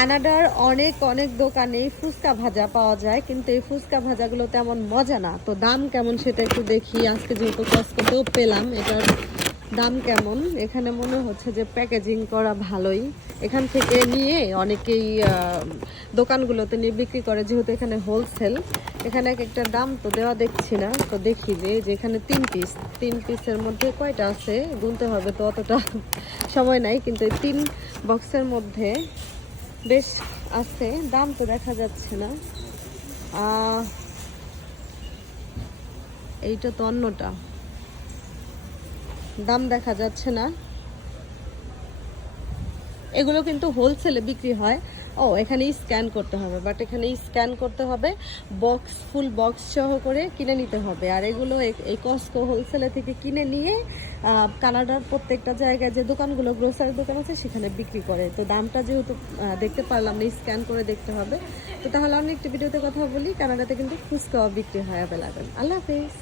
কানাডার অনেক অনেক দোকানে ফুচকা ভাজা পাওয়া যায়, কিন্তু এই ফুচকা ভাজাগুলো তেমন মজা না। তো দাম কেমন সেটা একটু দেখি। আজকে যেহেতু কস্টকোতেও পেলাম, এটার দাম কেমন। এখানে মনে হচ্ছে যে প্যাকেজিং করা ভালোই। এখান থেকে নিয়ে অনেকেই দোকানগুলোতে নিয়ে বিক্রি করে, যেহেতু এখানে হোলসেল। এখানে এক একটা দাম তো দেওয়া দেখছি না, তো দেখি যে এখানে 3 পিসের মধ্যে কয়টা আছে গুনতে হবে, তো অতটা সময় নাই। কিন্তু এই 3 বক্সের মধ্যে বেশ আছে, দাম তো দেখা যাচ্ছে না। এইটা তো অন্যটা, দাম দেখা যাচ্ছে না। এগুলো কিন্তু হোলসেলে বিক্রি হয়। ও, এখানে স্ক্যান করতে হবে, বাট এখানে স্ক্যান করতে হবে, বক্স ফুল বক্স সহ করে কিনে নিতে হবে। আর এগুলো এই কস্টকো হোলসেলে থেকে কিনে নিয়ে কানাডার প্রত্যেকটা জায়গায় যে দোকানগুলো, গ্রোসারি দোকান আছে, সেখানে বিক্রি করে। তো দামটা যেহেতু দেখতে পারলাম না, স্ক্যান করে দেখতে হবে। তো তাহলে আমি একটু ভিডিওতে কথা বলি। কানাডাতে কিন্তু ফুচকাও বিক্রি হয় অ্যাভেলেবেল। আল্লাহ হাফিজ।